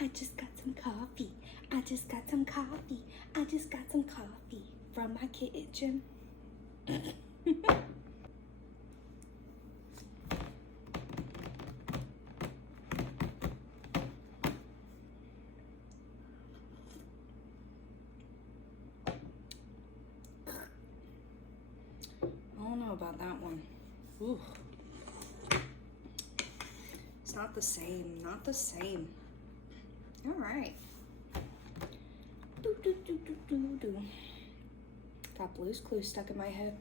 I just got some coffee. I just got some coffee. I just got some coffee from my kitchen. I don't know about that one. Ooh. It's not the same, not the same. All right. Got Blue's Clues stuck in my head.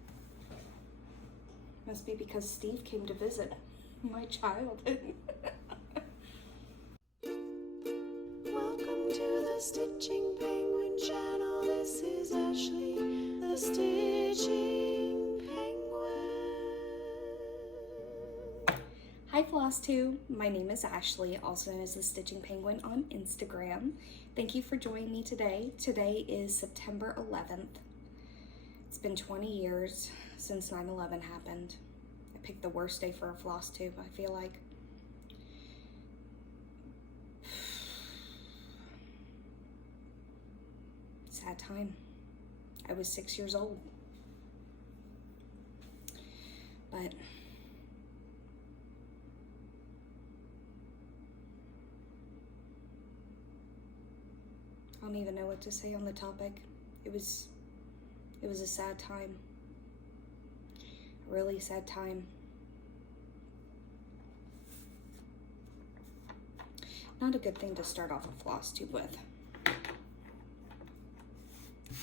Must be because Steve came to visit my childhood. Welcome to the Stitching Penguin channel. This is Ashley, the Stitching Penguin. Hi Flosstube, my name is Ashley, also known as the Stitching Penguin on Instagram. Thank you for joining me today. Today is September 11th. It's been 20 years since 9/11 happened. I picked the worst day for a Flosstube, I feel like. Sad time. I was 6 years old. But I don't even know what to say on the topic. It was a sad time. A really sad time. Not a good thing to start off a Flosstube with.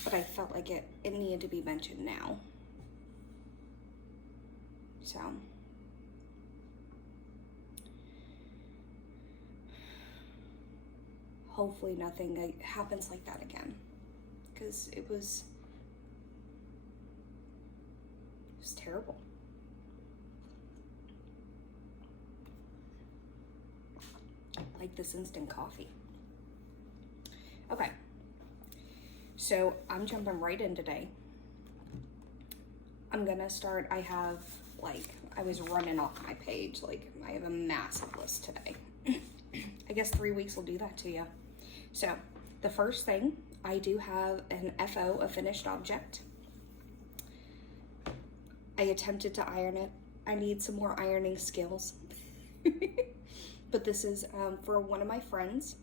But I felt like it needed to be mentioned now. So hopefully nothing happens like that again, because it was terrible. Like this instant coffee. Okay, so I'm jumping right in today. I'm gonna start, I was running off my page, like I have a massive list today. I guess 3 weeks will do that to you. So the first thing, I do have an FO, a finished object. I attempted to iron it. I need some more ironing skills. But this is for one of my friends.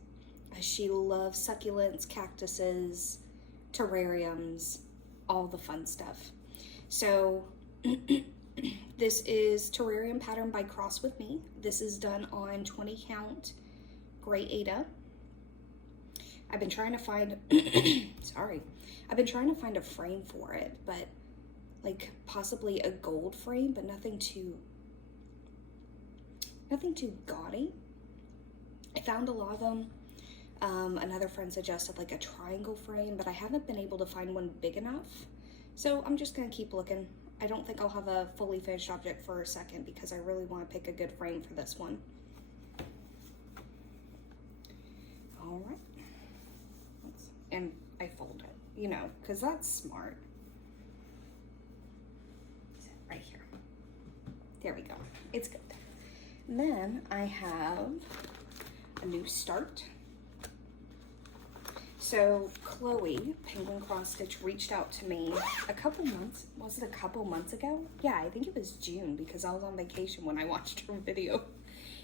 She loves succulents, cactuses, terrariums, all the fun stuff. So this is Terrarium Pattern by Cross With Me. This is done on 20 count gray Ada. I've been trying to find, I've been trying to find a frame for it, but like possibly a gold frame, but nothing too gaudy. I found a lot of them. Another friend suggested like a triangle frame, but I haven't been able to find one big enough. So I'm just gonna keep looking. I don't think I'll have a fully finished object for a second because I really want to pick a good frame for this one. All right. And I fold it, you know, because that's smart. Right here. There we go. It's good. And then I have a new start. So Chloe, Penguin Cross Stitch, reached out to me a couple months, was it a couple months ago? Yeah, I think it was June because I was on vacation when I watched her video.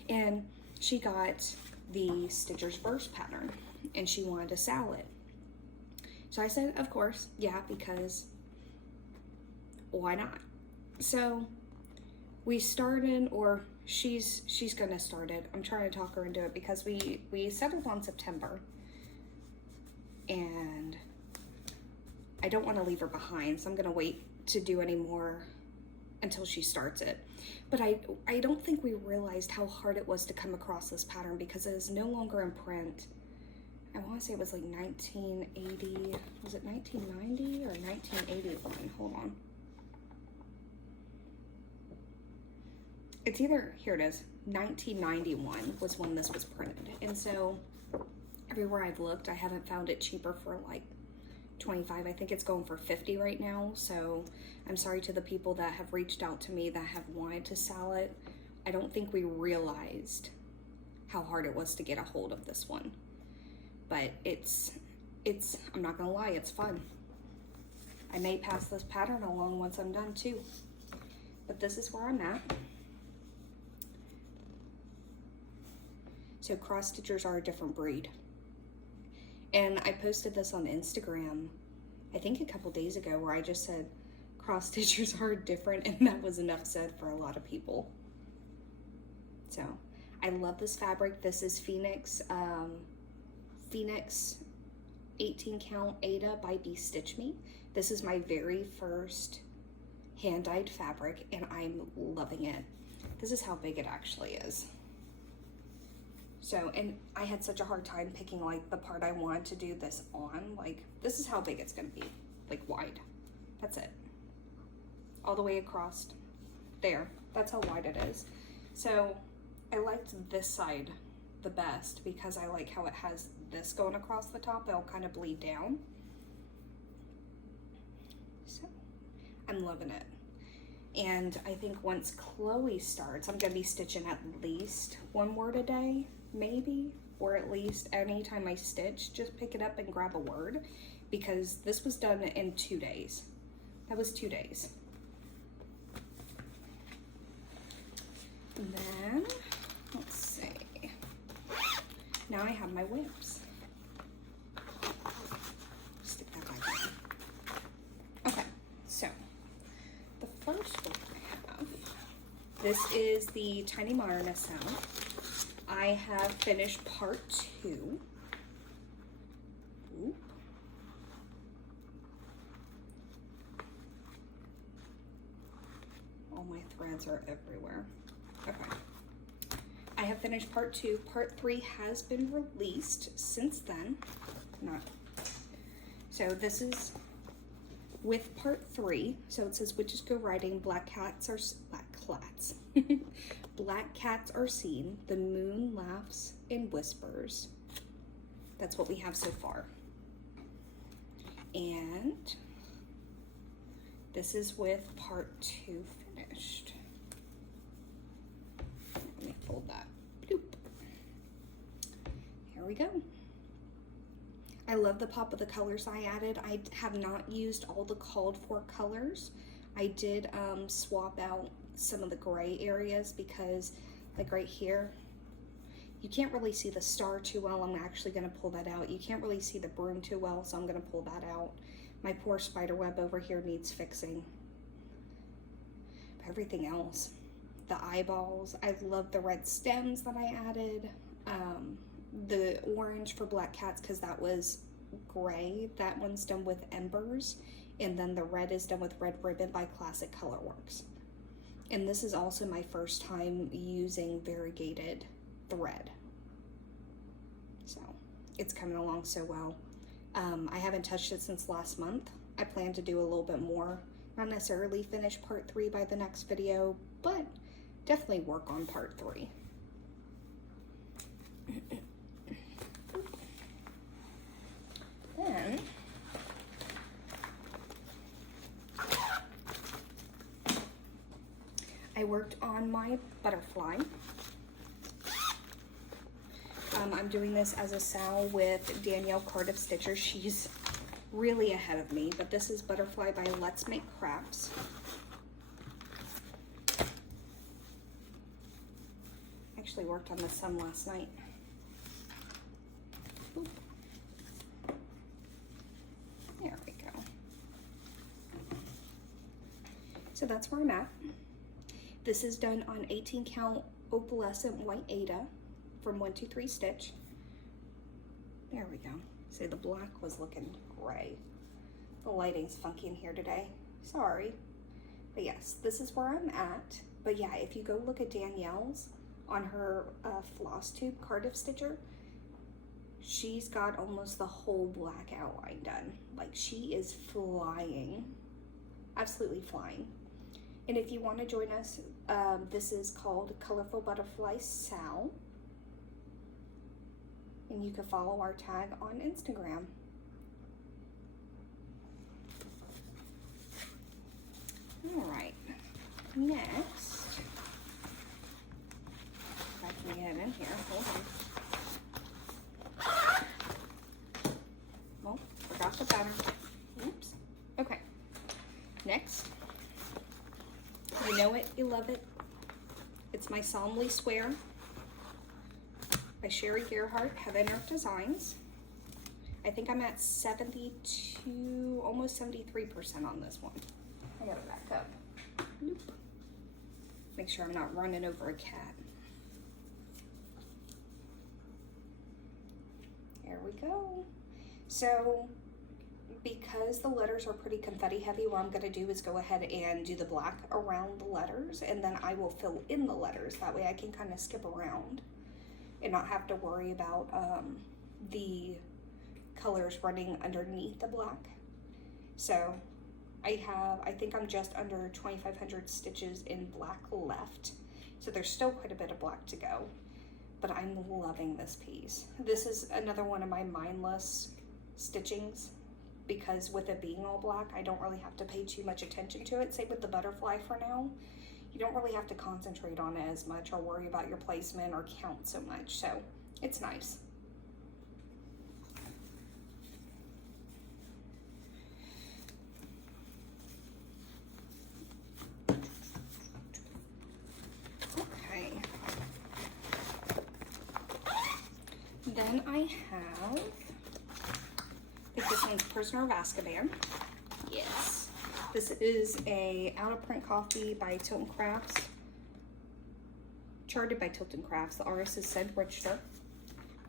And she got the Stitcher's Verse pattern and she wanted to sell it. So I said, of course, yeah, because why not? So we started, or she's gonna start it. I'm trying to talk her into it because we settled on September. And I don't want to leave her behind, so I'm gonna wait to do any more until she starts it. But I don't think we realized how hard it was to come across this pattern because it is no longer in print. I want to say it was like 1980, was it 1990 or 1981? Hold on. It's either, here it is, 1991 was when this was printed. And so everywhere I've looked, I haven't found it cheaper for like 25. I think it's going for 50 right now. So I'm sorry to the people that have reached out to me that have wanted to sell it. I don't think we realized how hard it was to get a hold of this one. but it's, I'm not gonna lie, it's fun. I may pass this pattern along once I'm done too, but this is where I'm at. So cross stitchers are a different breed. And I posted this on Instagram, I think a couple days ago, where I just said cross stitchers are different, and that was enough said for a lot of people. So I love this fabric. This is Phoenix 18 count Ada by Be Stitch Me. This is my very first hand-dyed fabric, and I'm loving it. This is how big it actually is. So, and I had such a hard time picking like the part I wanted to do this on. Like, this is how big it's gonna be, like wide. That's it. All the way across there. That's how wide it is. So I liked this side the best because I like how it has this going across the top. That'll kind of bleed down. So I'm loving it. And I think once Chloe starts, I'm gonna be stitching at least one word a day, maybe, or at least anytime I stitch, just pick it up and grab a word, because this was done in 2 days. That was 2 days. And then, let's see. Now I have my whips. Stick that back in. Okay, so the first one I have, this is the Tiny Marna sound. I have finished part 2. Oop. All my threads are everywhere. Okay. I have finished part 2. Part 3 has been released since then. So this is with part 3. So it says witches go riding, black cats are seen, the moon laughs and whispers. That's what we have so far. And this is with part 2 finished. Let me fold that. Bloop. Here we go. I love the pop of the colors I added. I have not used all the called for colors. I did swap out some of the gray areas because, like right here, you can't really see the star too well. I'm actually gonna pull that out. You can't really see the broom too well, so I'm gonna pull that out. My poor spider web over here needs fixing. But everything else, the eyeballs, I love the red stems that I added. The orange for black cats, because that was gray. That one's done with embers. And then the red is done with red ribbon by Classic Colorworks. And this is also my first time using variegated thread. So it's coming along so well. I haven't touched it since last month. I plan to do a little bit more. Not necessarily finish part 3 by the next video, but definitely work on part 3. Then I worked on my butterfly. I'm doing this as a SAL with Danielle Cardiff Stitcher. She's really ahead of me, but this is Butterfly by Let's Make Crafts. I actually worked on this some last night. Oop. There we go. So that's where I'm at. This is done on 18 count opalescent white Ada from 123 Stitch. There we go. See, the black was looking gray. The lighting's funky in here today. Sorry. But yes, this is where I'm at. But yeah, if you go look at Danielle's on her Flosstube Cardiff Stitcher, she's got almost the whole black outline done. Like, she is flying. Absolutely flying. And if you want to join us, this is called Colorful Butterfly Sal. And you can follow our tag on Instagram. All right, next, if I can get it in here, hold on. love it. It's My Solemnly Swear by Sherry Gerhardt, Heaven Earth Designs. I think I'm at 72, almost 73% on this one. I gotta back up. Nope. Make sure I'm not running over a cat. There we go. So, because the letters are pretty confetti heavy, what I'm going to do is go ahead and do the black around the letters, and then I will fill in the letters. That way I can kind of skip around and not have to worry about the colors running underneath the black. So I think I'm just under 2,500 stitches in black left. So there's still quite a bit of black to go, but I'm loving this piece. This is another one of my mindless stitchings, because with it being all black, I don't really have to pay too much attention to it. Same with the butterfly for now. You don't really have to concentrate on it as much or worry about your placement or count so much. So it's nice. Okay. Then I have, I think this one's Prisoner of Azkaban. Yes. This is a out-of-print copy by Tilton Crafts. Charted by Tilton Crafts. The artist is Sid Richter.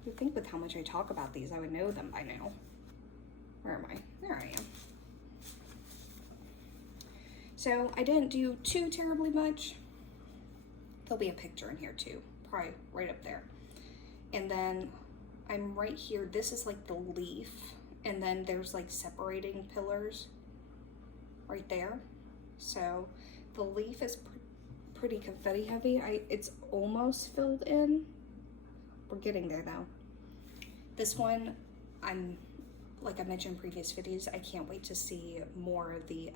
You'd think with how much I talk about these, I would know them by now. Where am I? There I am. So I didn't do too terribly much. There'll be a picture in here too. Probably right up there. And then I'm right here. This is like the leaf. And then there's like separating pillars right there. So the leaf is pretty confetti heavy. It's almost filled in. We're getting there though. This one, like I mentioned in previous videos, I can't wait to see more of the,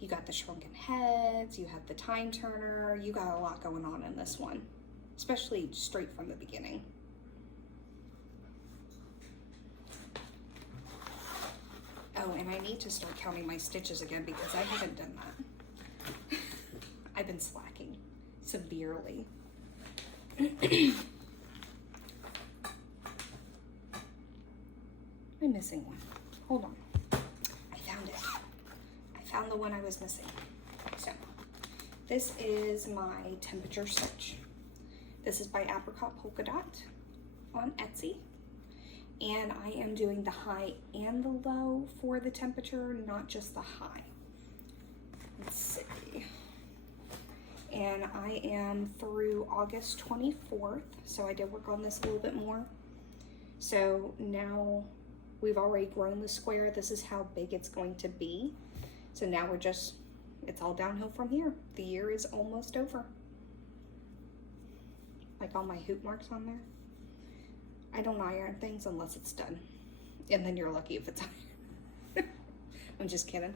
you got the shrunken heads, you have the time turner, you got a lot going on in this one, especially straight from the beginning. Oh, and I need to start counting my stitches again because I haven't done that. I've been slacking severely. I'm missing one. Hold on. I found it. I found the one I was missing. So, this is my temperature stitch. This is by Apricot Polka Dot on Etsy. And I am doing the high and the low for the temperature, not just the high. Let's see. And I am through August 24th, so I did work on this a little bit more. So now we've already grown the square. This is how big it's going to be. So now it's all downhill from here. The year is almost over. Like all my hoop marks on there. I don't iron things unless it's done. And then you're lucky if it's ironed. I'm just kidding.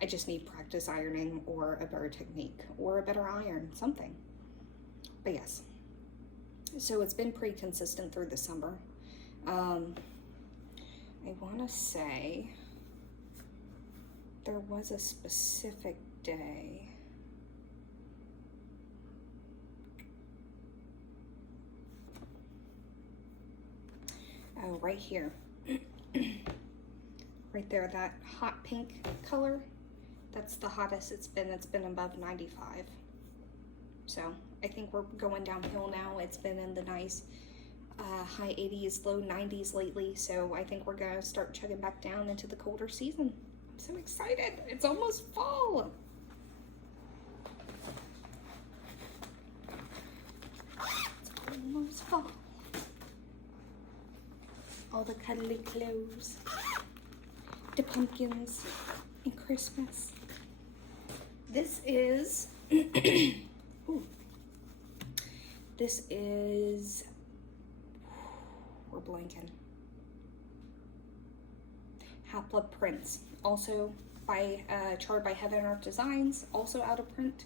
I just need practice ironing or a better technique or a better iron, something. But yes. So it's been pretty consistent through the summer. I want to say there was a specific day. Oh, right here. Right there, that hot pink color. That's the hottest it's been. It's been above 95. So I think we're going downhill now. It's been in the nice high 80s, low 90s lately. So I think we're gonna start chugging back down into the colder season. I'm so excited. It's almost fall. It's almost fall. All the cuddly clothes, the pumpkins, and Christmas. This is, ooh, this is, we're blanking. Half Blood Prince, also by, charted by Heaven Earth Designs, also out of print.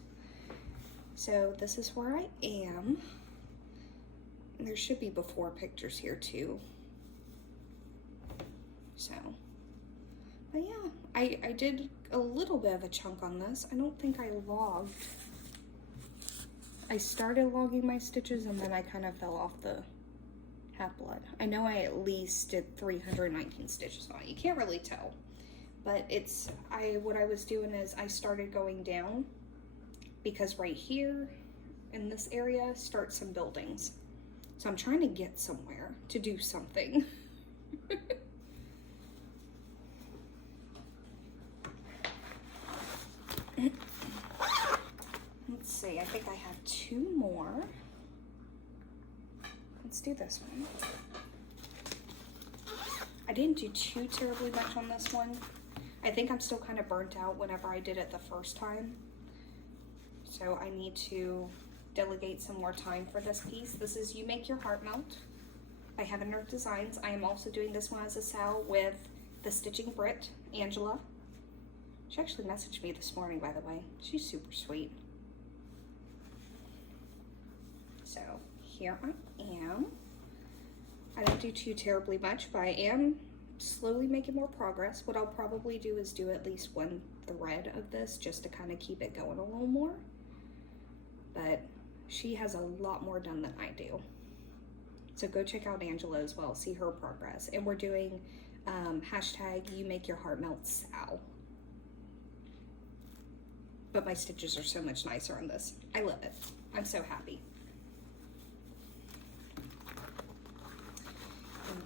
So this is where I am. And there should be before pictures here too. So, but yeah, I did a little bit of a chunk on this. I don't think I logged. I started logging my stitches and then I kind of fell off the half blood. I know I at least did 319 stitches on it. You can't really tell, but it's, what I was doing is I started going down because right here in this area start some buildings. So I'm trying to get somewhere to do something. Let's see, I think I have 2 more. Let's do this one. I didn't do too terribly much on this one. I think I'm still kind of burnt out whenever I did it the first time. So I need to delegate some more time for this piece. This is You Make Your Heart Melt by Heaven Earth Designs. I am also doing this one as a sal with the Stitching Brit, Angela. She actually messaged me this morning, by the way. She's super sweet. So here I am. I didn't do too terribly much, but I am slowly making more progress. What I'll probably do is do at least 1 thread of this just to kind of keep it going a little more. But she has a lot more done than I do. So go check out Angela as well, see her progress. And we're doing hashtag You Make Your Heart Melt Sal. But my stitches are so much nicer on this. I love it. I'm so happy.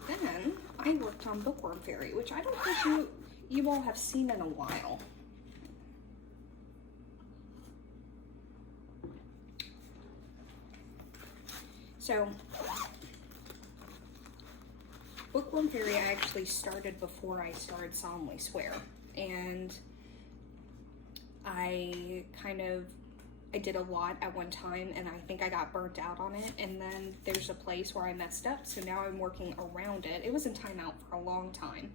And then I worked on Bookworm Fairy, which I don't think you all have seen in a while. So, Bookworm Fairy I actually started before I started Solemnly Swear, and I did a lot at one time, and I think I got burnt out on it, and then there's a place where I messed up, so now I'm working around it. It was in timeout for a long time.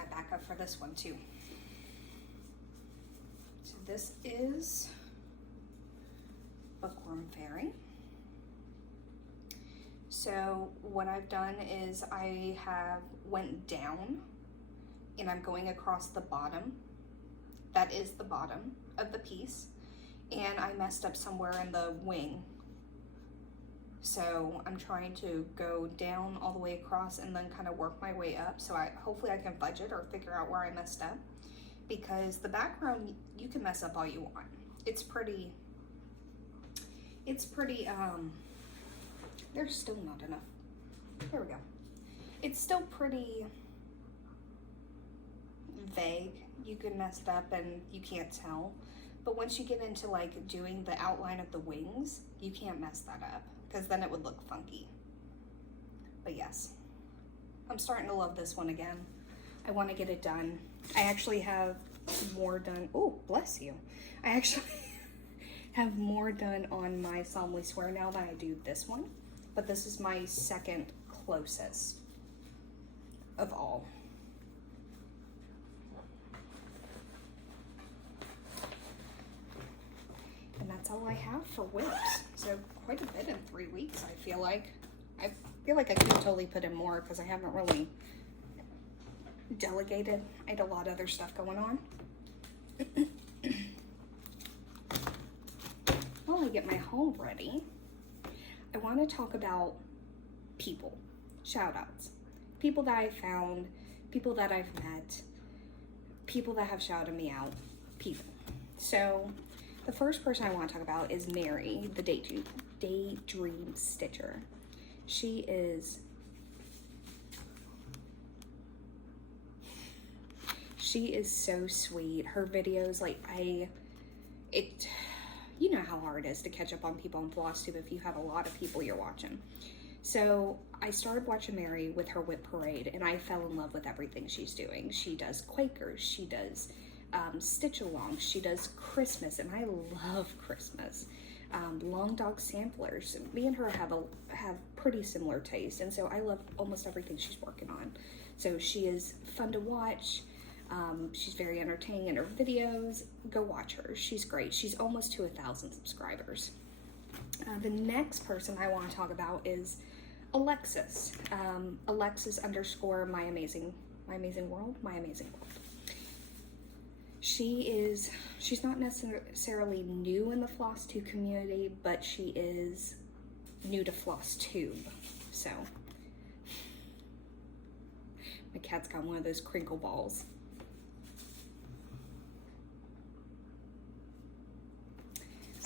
Add back up for this one too. So this is Bookworm Fairy. So what I've done is I have went down and I'm going across the bottom. That is the bottom of the piece. And I messed up somewhere in the wing. So I'm trying to go down all the way across and then kind of work my way up. So hopefully I can fudge it or figure out where I messed up. Because the background, you can mess up all you want. It's pretty, there's still not enough. There we go. It's still pretty vague. You can mess it up and you can't tell. But once you get into like doing the outline of the wings, you can't mess that up because then it would look funky. But yes, I'm starting to love this one again. I want to get it done. I actually have more done. Oh, bless you. I actually have more done on my Solemnly Swear now than I do this one. But this is my second closest of all. And that's all I have for whips. So quite a bit in 3 weeks, I feel like. I feel like I could totally put in more because I haven't really delegated. I had a lot of other stuff going on. While I get my haul ready, I want to talk about people, shout outs, people that I found, people that I've met, people that have shouted me out, people. So the first person I want to talk about is Mary, the Daydream Stitcher. She is so sweet. Her videos, like you know how hard it is to catch up on people on Flosstube if you have a lot of people you're watching. So I started watching Mary with her whip parade and I fell in love with everything she's doing. She does Quakers, she does stitch alongs, she does Christmas, and I love Christmas. Long dog samplers. Me and her have pretty similar taste, and so I love almost everything she's working on. So she is fun to watch. She's very entertaining in her videos. Go watch her. She's great. She's almost to 1,000 subscribers. The next person I want to talk about is Alexis. Alexis _ my amazing world. She's not necessarily new in the Flosstube community, but she is new to Flosstube. So, my cat's got one of those crinkle balls.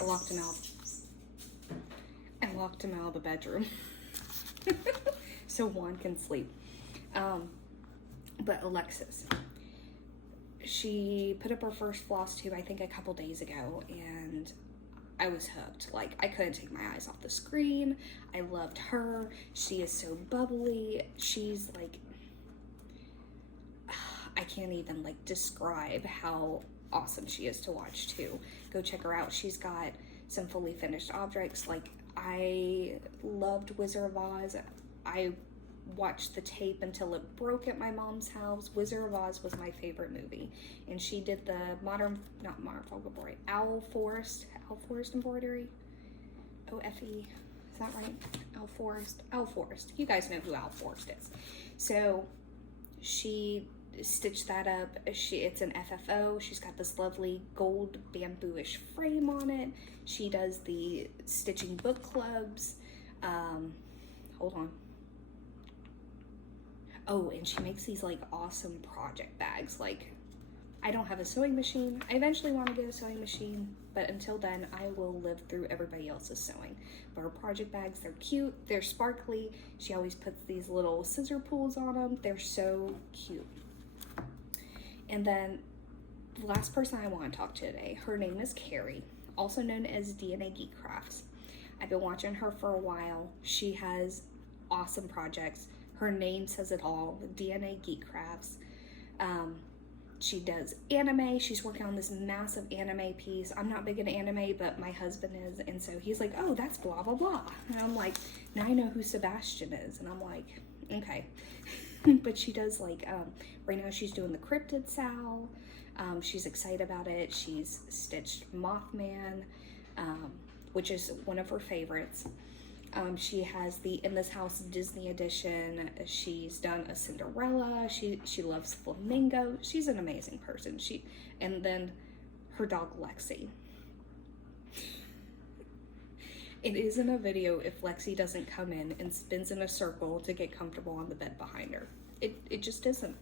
I locked him out. I locked him out of the bedroom so Juan can sleep. But Alexis, she put up her first Flosstube, I think, a couple days ago, and I was hooked. Like, I couldn't take my eyes off the screen. I loved her. She is so bubbly. She's like, I can't even like describe how awesome she is to watch too. Go check her out. She's got some fully finished objects. Like, I loved Wizard of Oz. I watched the tape until it broke at my mom's house. Wizard of Oz was my favorite movie, and she did the not modern folklore, Owl Forest embroidery. O-F-E, is that right? Owl Forest. You guys know who Owl Forest is. So she stitched that up. It's an FFO. She's got this lovely gold bamboo-ish frame on it. She does the stitching book clubs. Hold on. Oh, and she makes these like awesome project bags. Like, I don't have a sewing machine. I eventually want to get a sewing machine, but until then, I will live through everybody else's sewing. But her project bags, they're cute, they're sparkly. She always puts these little scissor pulls on them. They're so cute. And then the last person I want to talk to today, her name is Carrie, also known as DNA Geek Crafts. I've been watching her for a while. She has awesome projects. Her name says it all, DNA Geek Crafts. She does anime. She's working on this massive anime piece. I'm not big into anime, but my husband is, and so he's like, oh, that's blah, blah, blah. And I'm like, now I know who Sebastian is. And I'm like, okay. But she does like, right now she's doing the Cryptid Sal. She's excited about it. She's stitched Mothman, which is one of her favorites. She has the In This House Disney edition. She's done a Cinderella. She loves flamingo. She's an amazing person. And then her dog Lexi. It isn't a video if Lexi doesn't come in and spins in a circle to get comfortable on the bed behind her. It just isn't.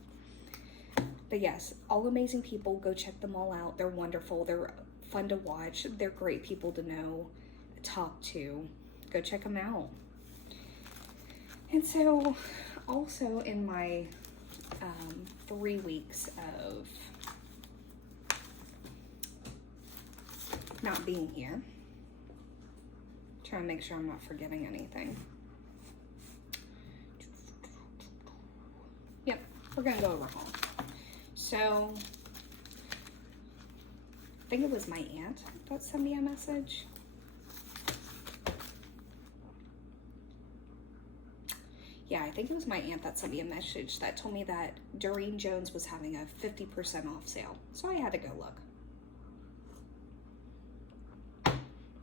But yes, all amazing people. Go check them all out. They're wonderful. They're fun to watch. They're great people to know, talk to. Go check them out. And so, also in my 3 weeks of not being here, trying to make sure I'm not forgetting anything. Yep, we're gonna go over home. So, I think it was my aunt that sent me a message. Yeah, I think it was my aunt that sent me a message that told me that Doreen Jones was having a 50% off sale. So I had to go look.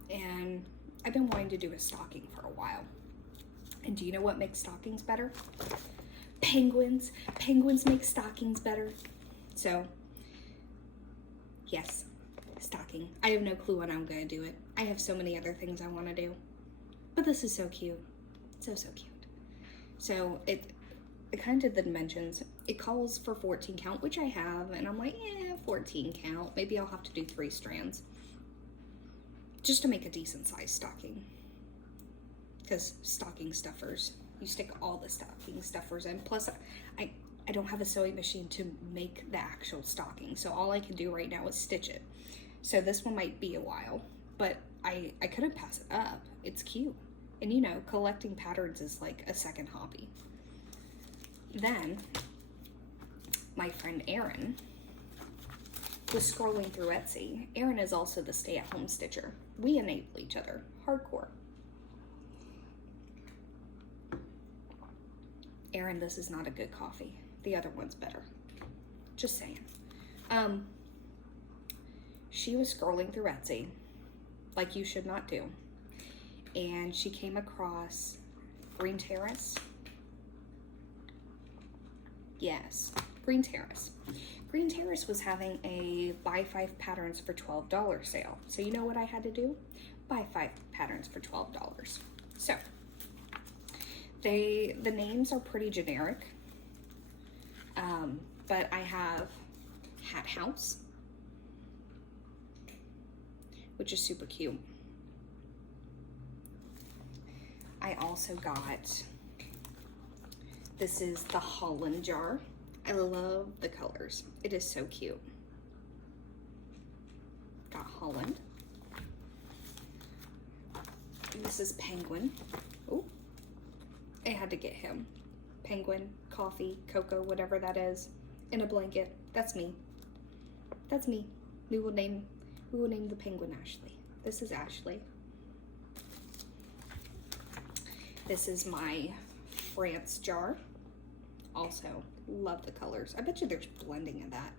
And I've been wanting to do a stocking for a while. And do you know what makes stockings better? Penguins. Penguins make stockings better. So, yes, stocking. I have no clue when I'm going to do it. I have so many other things I want to do. But this is so cute. So cute. So it kind of did the dimensions. It calls for 14 count, which I have, and I'm like, 14 count. Maybe I'll have to do 3 strands just to make a decent size stocking. Because stocking stuffers, you stick all the stocking stuffers in. Plus, I don't have a sewing machine to make the actual stocking, so all I can do right now is stitch it. So this one might be a while, but I couldn't pass it up. It's cute. And you know, collecting patterns is like a second hobby. Then, my friend Erin was scrolling through Etsy. Erin is also the stay-at-home stitcher. We enable each other, hardcore. Erin, this is not a good coffee. The other one's better. Just saying. She was scrolling through Etsy, like you should not do. And she came across Green Terrace. Yes, Green Terrace. Green Terrace was having a buy 5 patterns for $12 sale. So you know what I had to do? Buy 5 patterns for $12. So the names are pretty generic, but I have Hat House, which is super cute. I also got, this is the Holland jar. I love the colors. It is so cute. Got Holland. This is Penguin. Oh, I had to get him. Penguin, coffee, cocoa, whatever that is, in a blanket. That's me. That's me. We will name the penguin Ashley. This is Ashley. This is my France jar. Also, love the colors. I bet you there's blending in that.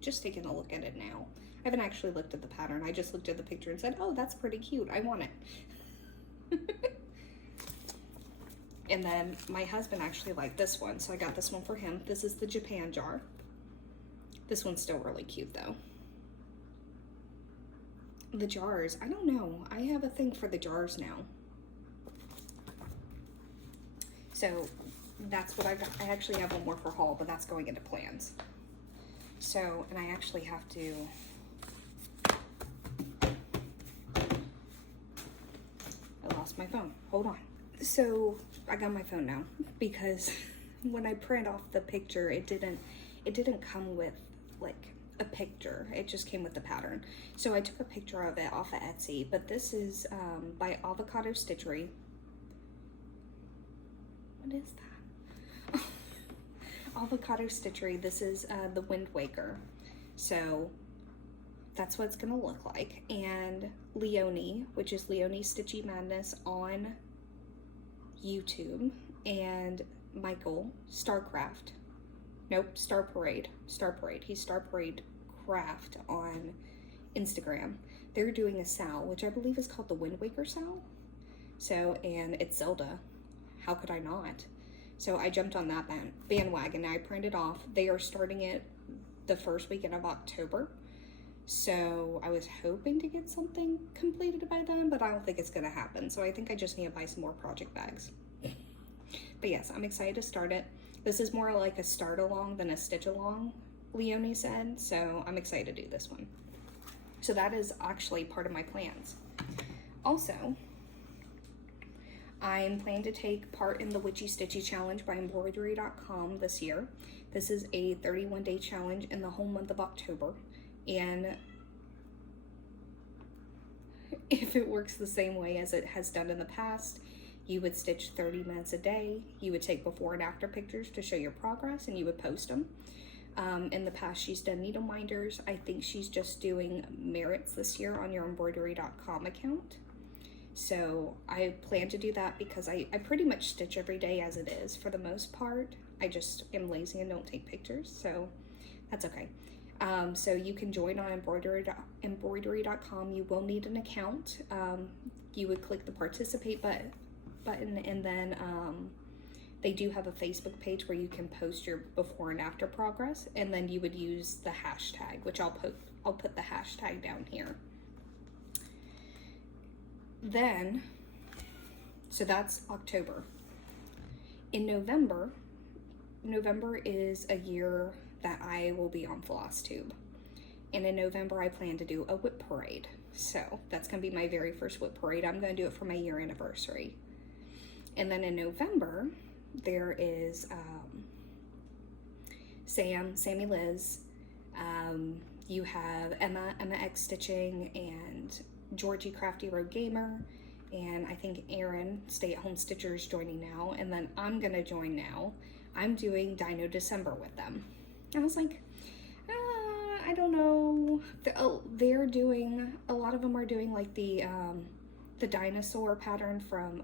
Just taking a look at it now. I haven't actually looked at the pattern. I just looked at the picture and said, oh, that's pretty cute. I want it. And then my husband actually liked this one, so I got this one for him. This is the Japan jar. This one's still really cute though. The jars, I don't know. I have a thing for the jars now. So that's what I got. I actually have one more for haul, but that's going into plans. So, and I actually have to, I lost my phone. Hold on. So I got my phone now because when I print off the picture, it didn't come with like a picture. It just came with the pattern. So I took a picture of it off of Etsy, but this is by Avocado Stitchery. What is that? Avocado Stitchery. This is the Wind Waker. So that's what it's gonna look like. And Leonie, which is Leonie Stitchy Madness on YouTube, and Michael Starcraft. Nope, Star Parade. He's Star Parade Craft on Instagram. They're doing a SAL, which I believe is called the Wind Waker SAL. So, and it's Zelda. How could I not? So I jumped on that bandwagon. I printed off. They are starting it the first weekend of October. So I was hoping to get something completed by then, but I don't think it's gonna happen. So I think I just need to buy some more project bags. But yes, I'm excited to start it. This is more like a start along than a stitch along, Leonie said. So I'm excited to do this one. So that is actually part of my plans. Also, I'm planning to take part in the Witchy Stitchy challenge by embroidery.com this year. This is a 31-day challenge in the whole month of October. And if it works the same way as it has done in the past, you would stitch 30 minutes a day. You would take before and after pictures to show your progress, and you would post them. In the past, she's done needle minders. I think she's just doing merits this year on your embroidery.com account. So I plan to do that because I pretty much stitch every day as it is for the most part. I just am lazy and don't take pictures, so that's okay. So you can join on embroidery.com. You will need an account. You would click the participate button, and then they do have a Facebook page where you can post your before and after progress, and then you would use the hashtag, which I'll put the hashtag down here. Then, so that's October. In November is a year that I will be on Flosstube. And in November, I plan to do a whip parade. So that's gonna be my very first whip parade. I'm gonna do it for my year anniversary. And then in November, there is Sammy Liz, you have Emma X Stitching, and Georgie Crafty Road Gamer, and I think Aaron, Stay at Home Stitchers, joining now, and then I'm gonna join now. I'm doing Dino December with them. I was like, I don't know. They're doing, a lot of them are doing like the dinosaur pattern from,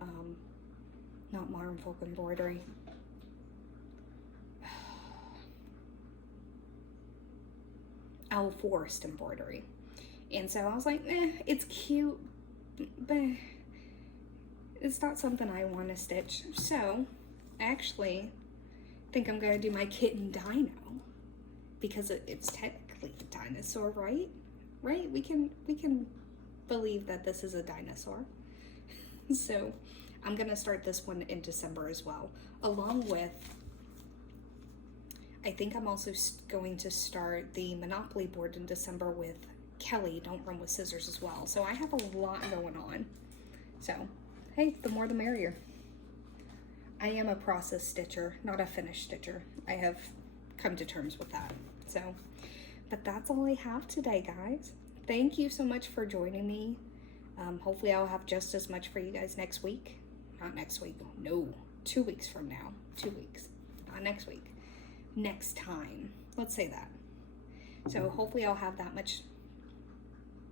not Modern Folk Embroidery. Owl Forest Embroidery. And so I was like, it's cute, but it's not something I want to stitch. So I actually think I'm going to do my kitten Dino. because it's technically a dinosaur, right? Right? We can believe that this is a dinosaur. So I'm gonna start this one in December as well, along with, I think I'm also going to start the Monopoly board in December with Kelly, Don't Run With Scissors, as well. So I have a lot going on. So, hey, the more the merrier. I am a process stitcher, not a finished stitcher. I have come to terms with that. So, but that's all I have today, guys. Thank you so much for joining me. Hopefully I'll have just as much for you guys next week. Not next week, no, 2 weeks from now. 2 weeks, not next week. Next time, let's say that. So hopefully I'll have that much,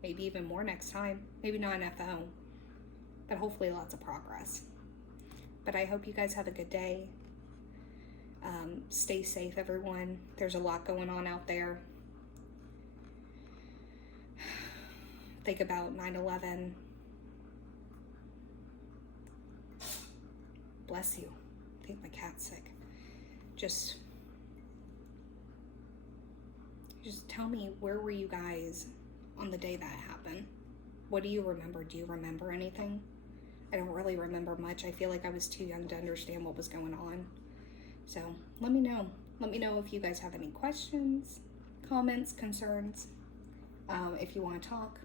maybe even more next time. Maybe not an FO, but hopefully lots of progress. But I hope you guys have a good day. Stay safe, everyone. There's a lot going on out there. Think about 9/11. Bless you. I think my cat's sick. Just tell me, where were you guys on the day that happened? What do you remember? Do you remember anything? I don't really remember much. I feel like I was too young to understand what was going on. So let me know. Let me know if you guys have any questions, comments, concerns. If you want to talk,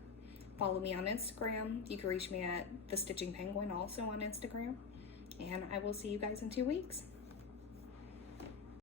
follow me on Instagram. You can reach me at The Stitching Penguin also on Instagram. And I will see you guys in 2 weeks.